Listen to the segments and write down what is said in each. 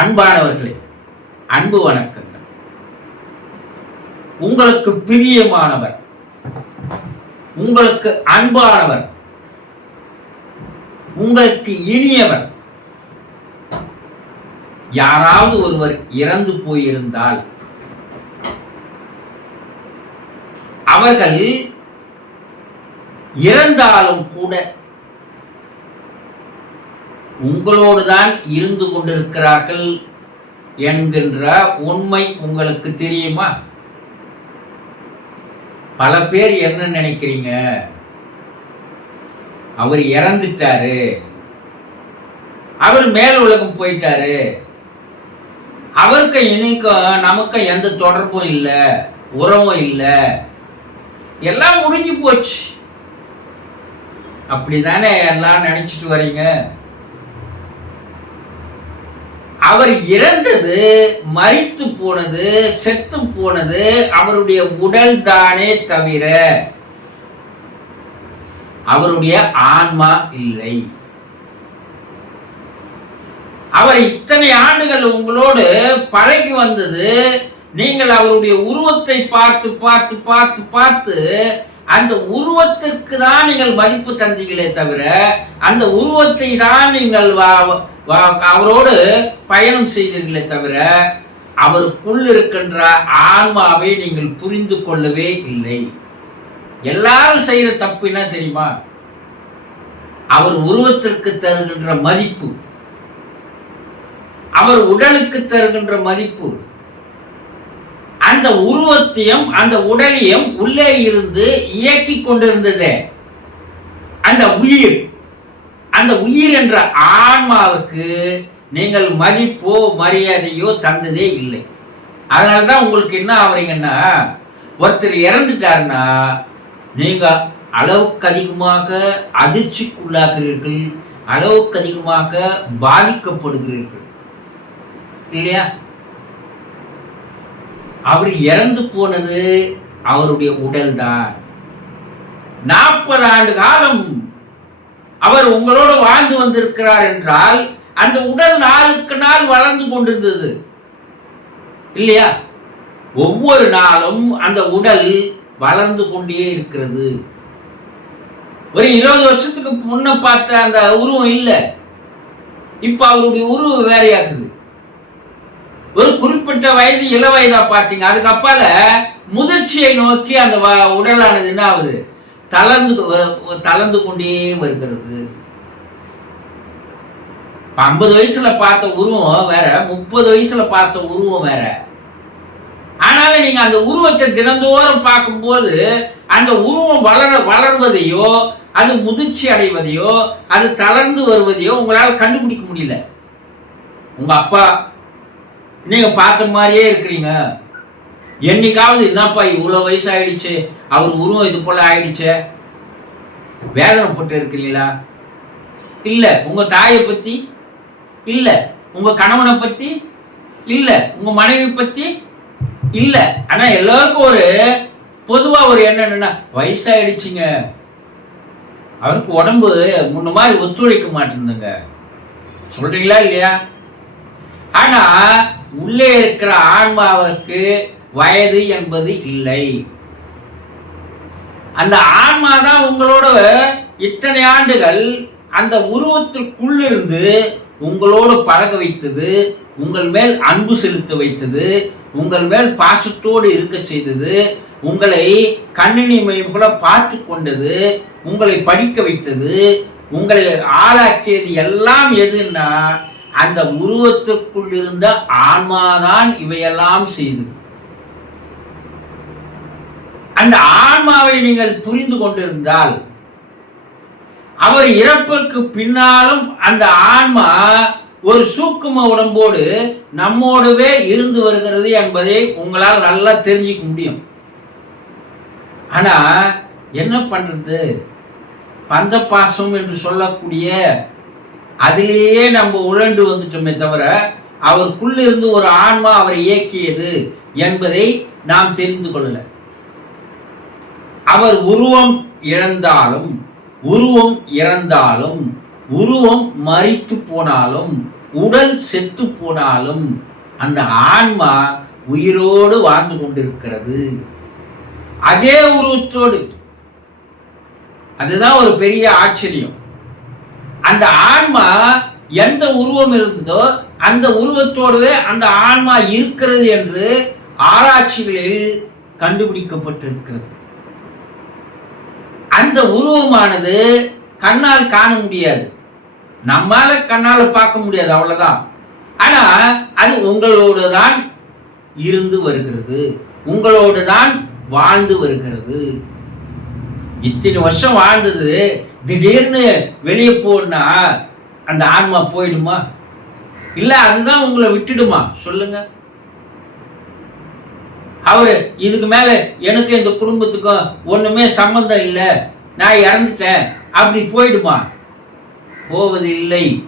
அன்பானவர்களே அன்பு வணக்கங்கள். உங்களுக்கு பிரியமானவர் உங்களுக்கு அன்பானவர் உங்களுக்கு இனியவர் யாராவது ஒருவர் இறந்து போயிருந்தால் அவர்கள் இறந்தாலும் கூட உங்களோடு தான் இருந்து கொண்டிருக்கிறார்கள் என்கின்ற உண்மை உங்களுக்கு தெரியுமா? பல பேர் என்ன நினைக்கிறீங்க? அவர் இறந்துட்டாரு. அவர் மேல் உலகம் போயிட்டாரு. அவருக்கு இன்னைக்கும் நமக்கும் எந்த தொடர்பும் இல்லை உறவும் இல்லை. எல்லாம் முடிஞ்சு போச்சு. அப்படிதானே எல்லாம் நினைச்சிட்டு வரீங்க? அவர் இறந்தது மறித்து போனது செத்து போனது அவருடைய உடல் தானே தவிர அவருடைய ஆன்மா இல்லை. அவர் இத்தனை ஆண்டுகள் உங்களோடு பழகி வந்தது நீங்கள் அவருடைய உருவத்தை பார்த்து பார்த்து பார்த்து பார்த்து அந்த உருவத்திற்கு தான் நீங்கள் மதிப்பு தந்தீங்களே தவிர அந்த உருவத்தை தான் நீங்கள் வா- அவரோடு பயணம் செய்தீர்களே தவிர அவருக்குள் இருக்கின்ற ஆன்மாவை நீங்கள் புரிந்து கொள்ளவே இல்லை. எல்லாரும் செய்யற தப்பு என்ன தெரியுமா? அவர் உருவத்திற்கு தருகின்ற மதிப்பு. அவர் உடலுக்கு தருகின்ற மதிப்பு. அந்த உருவத்தையும் அந்த உடலையும் உள்ளே இருந்து இயக்கி கொண்டிருந்ததே. அந்த உயிர். அந்த உயிர் என்ற ஆன்மாவுக்கு நீங்கள் மதிப்போ மரியாதையோ தந்ததே இல்லை. அதனால தான் உங்களுக்கு என்ன ஆகுறீங்கன்னா ஒருத்தர் இறந்துட்டாருன்னா நீங்க அளவுக்கு அதிகமாக அதிர்ச்சிக்குள்ளாகிறீர்கள் அளவுக்கு அதிகமாக பாதிக்கப்படுகிறீர்கள். இல்லையா? அவர் இறந்து போனது அவருடைய உடல் தான் நாற்பது ஆண்டு காலம் அவர் உங்களோடு வாழ்ந்து வந்திருக்கிறார் என்றால் அந்த உடல் நாளுக்கு நாள் வளர்ந்து கொண்டிருந்தது. இல்லையா? ஒவ்வொரு நாளும் அந்த உடல் வளர்ந்து கொண்டே இருக்கிறது. ஒரு இருபது வருஷத்துக்கு முன்ன பார்த்த அந்த உருவம் இல்லை. இப்ப அவருடைய உருவம் வேறையாக்குது. ஒரு குறிப்பிட்ட வயது இள வயதா பார்த்தீங்க. அதுக்கப்பால முதிர்ச்சியை நோக்கி அந்த வ- உடலானது என்ன ஆகுது? தளர்ந்து தளர்ந்து கொண்டே வருகிறது. ஐம்பது வயசுல பார்த்த உருவம் வேற முப்பது வயசுல பார்த்த உருவம் வேற. ஆனாலும் நீங்க அந்த உருவத்தை தினந்தோறும் பார்க்கும்போது அந்த உருவம் வளர வளர்வதையோ அது முதிர்ச்சி அடைவதையோ அது தளர்ந்து வருவதையோ உங்களால் கண்டுபிடிக்க முடியல. உங்க அப்பா நீங்க பார்த்த மாதிரியே இருக்கிறீங்க. என்னைக்காவது என்னப்பா இவ்வளோ வயசு ஆயிடுச்சு அவர் உருவம் இது போல ஆயிடுச்சே? வேதனைப்பட்டு இருக்கிறீங்களா இல்லை. உங்கள் தாயை பற்றி இல்லை. உங்கள் கணவனை பற்றி இல்லை. உங்கள் மனைவி பற்றி இல்லை. ஆனால் எல்லாருக்கும் ஒரு பொதுவாக ஒரு என்னென்னா வயசாயிடுச்சுங்க. அவருக்கு உடம்பு முன்ன மாதிரி ஒத்துழைக்க மாட்டேங்குதுங்க. சொல்கிறீங்களா இல்லையா? ஆனால் உள்ளே இருக்கிற ஆன்மாவிற்கு வயது என்பது இல்லை. அந்த ஆன்மா தான் உங்களோட இத்தனை ஆண்டுகள் அந்த உருவத்திற்குள்ளிருந்து உங்களோடு பழக வைத்தது உங்கள் மேல் அன்பு செலுத்த வைத்தது உங்கள் மேல் பாசத்தோடு இருக்க செய்தது உங்களை கணினி கூட பார்த்து கொண்டது உங்களை படிக்க வைத்தது உங்களை ஆளாக்கியது எல்லாம் எதுன்னா அந்த உருவத்திற்குள் இருந்த ஆன்மாதான் இவையெல்லாம் செய்தது. அந்த ஆன்மாவை நீங்கள் புரிந்து கொண்டிருந்தால் அவர் இறப்புக்கு பின்னாலும் அந்த ஆன்மா ஒரு சூக்கும உடம்போடு நம்மோடவே இருந்து வருகிறது என்பதை உங்களால் நல்லா தெரிஞ்சுக்க முடியும். ஆனா என்ன பண்றது? பந்த பாசம் என்று சொல்லக்கூடிய அதிலேயே நம்ம உழண்டு வந்துட்டோமே தவிர அவருக்குள்ளிருந்து ஒரு ஆன்மா அவரை இயக்கியது என்பதை நாம் தெரிந்து கொள்ளல. அவர் உருவம் இழந்தாலும் உருவம் இறந்தாலும் உருவம் மறித்து போனாலும் உடல் செத்து போனாலும் அந்த ஆன்மா உயிரோடு வாழ்ந்து கொண்டிருக்கிறது. அதே உருவத்தோடு. அதுதான் ஒரு பெரிய ஆச்சரியம். அந்த ஆன்மா எந்த உருவம் இருந்ததோ அந்த உருவத்தோடவே அந்த ஆன்மா இருக்கிறது என்று ஆராய்ச்சிகளில் கண்டுபிடிக்கப்பட்டிருக்கிறது. அந்த உருவமானது கண்ணால் காண முடியாது. நம்மால கண்ணால பார்க்க முடியாது அவ்வளவுதான். ஆனா அது உங்களோடு தான் இருந்து வருகிறது. உங்களோடு தான் வாழ்ந்து வருகிறது. இத்தனை வருஷம் வாழ்ந்தது திடீர்னு வெளியே போனா அந்த ஆன்மா போயிடுமா? இல்ல அதுதான் உங்களை விட்டுடுமா? சொல்லுங்க. அவரு இதுக்கு மேல எனக்கு இந்த குடும்பத்துக்கும் ஒண்ணுமே சம்பந்தம் இல்லை. நான் இறந்துட்டேன். அப்படி போயிடுமா? போவது இல்லை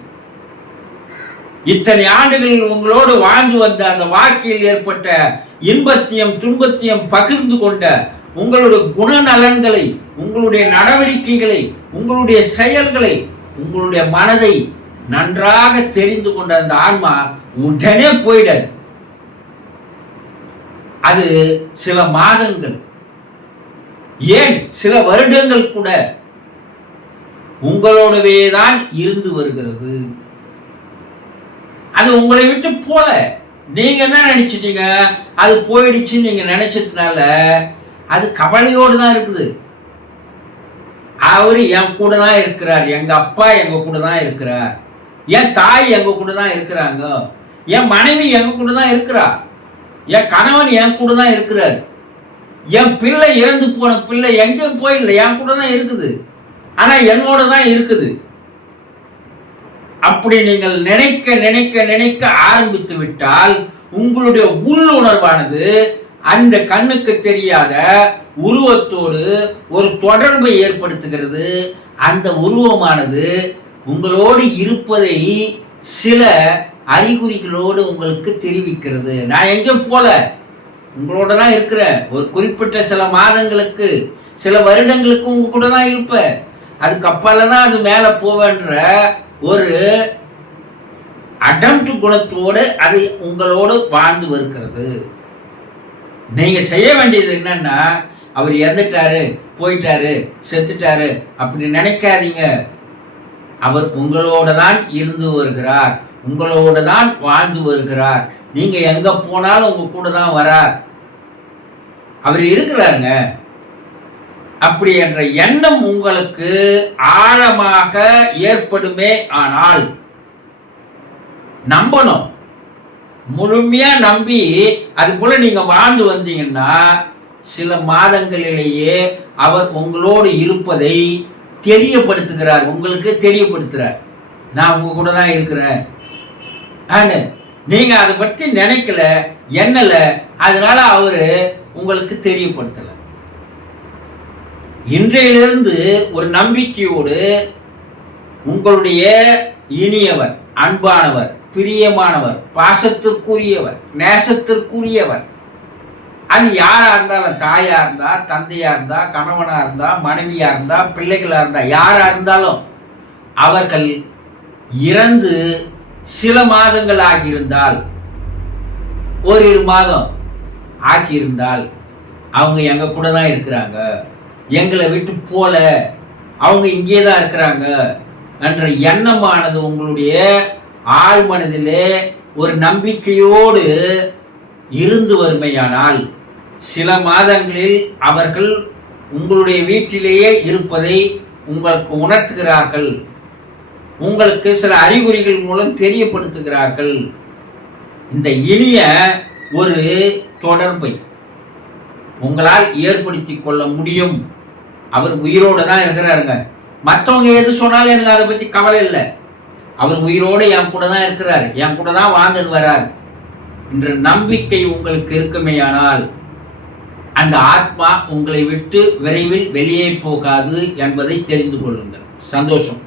இத்தனை ஆண்டுகளில் உங்களோடு வாழ்ந்து வந்த அந்த வாழ்க்கையில் ஏற்பட்ட இன்பத்தையும் துன்பத்தையும் பகிர்ந்து கொண்ட உங்களுடைய குணநலன்களை உங்களுடைய நடவடிக்கைகளை உங்களுடைய செயல்களை உங்களுடைய மனதை நன்றாக தெரிந்து கொண்ட அந்த ஆன்மா உடனே போயிடாது. அது சில மாதங்கள் ஏன் சில வருடங்கள் கூட உங்களோடவே தான் இருந்து வருகிறது. அது உங்களை விட்டு போல. நீங்க என்ன நினைச்சிட்டீங்க? அது போயிடுச்சுன்னு நீங்க நினைச்சதுனால அது கவலையோடு தான் இருக்குது. அவர் என் கூட தான் இருக்கிறார். எங்க அப்பா எங்க கூட தான் இருக்கிறார். என் தாய் எங்க கூட தான் இருக்கிறாங்க. என் மனைவி எங்க கூட தான் இருக்கிறா. என் கணவன் என் கூட தான் இருக்கிறார். என் பிள்ளை இறந்து போன பிள்ளை எங்கேயும் போயில்லை என் கூட தான் இருக்குது. ஆனால் என்னோட தான் இருக்குது. அப்படி நீங்கள் நினைக்க நினைக்க நினைக்க ஆரம்பித்து விட்டால் உங்களுடைய உள்ளுணர்வானது அந்த கண்ணுக்கு தெரியாத உருவத்தோடு ஒரு தொடர்பை ஏற்படுத்துகிறது. அந்த உருவமானது உங்களோடு இருப்பதை சில அறிகுறிகளோடு உங்களுக்கு தெரிவிக்கிறது. நான் எங்கேயும் போல. உங்களோட தான் இருக்கிறேன். ஒரு குறிப்பிட்ட சில மாதங்களுக்கு சில வருடங்களுக்கு உங்க கூட தான் இருப்பேன். அதுக்கப்பால தான் அது மேலே போவேன்ற ஒரு அடம்ட் குணத்தோடு அது உங்களோடு வாழ்ந்து வருகிறது. நீங்கள் செய்ய வேண்டியது என்னன்னா அவர் இறந்துட்டாரு போயிட்டாரு செத்துட்டாரு அப்படி நினைக்காதீங்க. அவர் உங்களோட தான் இருந்து வருகிறார். உங்களோட தான் வாழ்ந்து வருகிறார். நீங்க எங்க போனாலும் உங்க கூட தான் வரார். அவர் இருக்கிறாருங்க. அப்படி என்ற எண்ணம் உங்களுக்கு ஆழமாக ஏற்படுமே ஆனால் நம்பணும். முழுமையா நம்பி அது போல நீங்க வாழ்ந்து வந்தீங்கன்னா சில மாதங்களிலேயே அவர் உங்களோடு இருப்பதை தெரியப்படுத்துகிறார். உங்களுக்கு தெரியப்படுத்துறார். நான் உங்க கூட தான் இருக்கிறேன். ஆனு நீங்கள் அதை பற்றி நினைக்கல எண்ணலை அதனால அவர் உங்களுக்கு தெரியப்படுத்தலை. இன்றையிலிருந்து ஒரு நம்பிக்கையோடு உங்களுடைய இனியவர் அன்பானவர் பிரியமானவர் பாசத்திற்குரியவர் நேசத்திற்குரியவர் அது யாரா இருந்தாலும் தாயா இருந்தா தந்தையா இருந்தா கணவனா இருந்தா மனைவியா இருந்தா பிள்ளைகளா இருந்தா யாரா இருந்தாலும் அவர்கள் இறந்து சில மாதங்கள் ஆகியிருந்தால் ஓரிரு மாதம் ஆக்கியிருந்தால் அவங்க எங்க கூட தான் இருக்கிறாங்க எங்களை விட்டு போல அவங்க இங்கே தான் இருக்கிறாங்க என்ற எண்ணமானது உங்களுடைய ஆழ் மனதிலே ஒரு நம்பிக்கையோடு இருந்து வருமையானால் சில மாதங்களில் அவர்கள் உங்களுடைய வீட்டிலேயே இருப்பதை உங்களுக்கு உணர்த்துகிறார்கள். உங்களுக்கு சில அறிகுறிகள் மூலம் தெரியப்படுத்துகிறார்கள். இந்த இனிய ஒரு தொடர்பை உங்களால் ஏற்படுத்தி கொள்ள முடியும். அவர் உயிரோடு தான் இருக்கிறாருங்க. மற்றவங்க எது சொன்னாலும் எனக்கு அதை பற்றி கவலை இல்லை. அவர் உயிரோடு என் கூட தான் இருக்கிறார். என் கூட தான் வாழ்ந்துட்டு வர்றார். என்ற நம்பிக்கை உங்களுக்கு இருக்குமேயானால் அந்த ஆத்மா உங்களை விட்டு விரைவில் வெளியே போகாது என்பதை தெரிந்து கொள்ளுங்கள். சந்தோஷம்.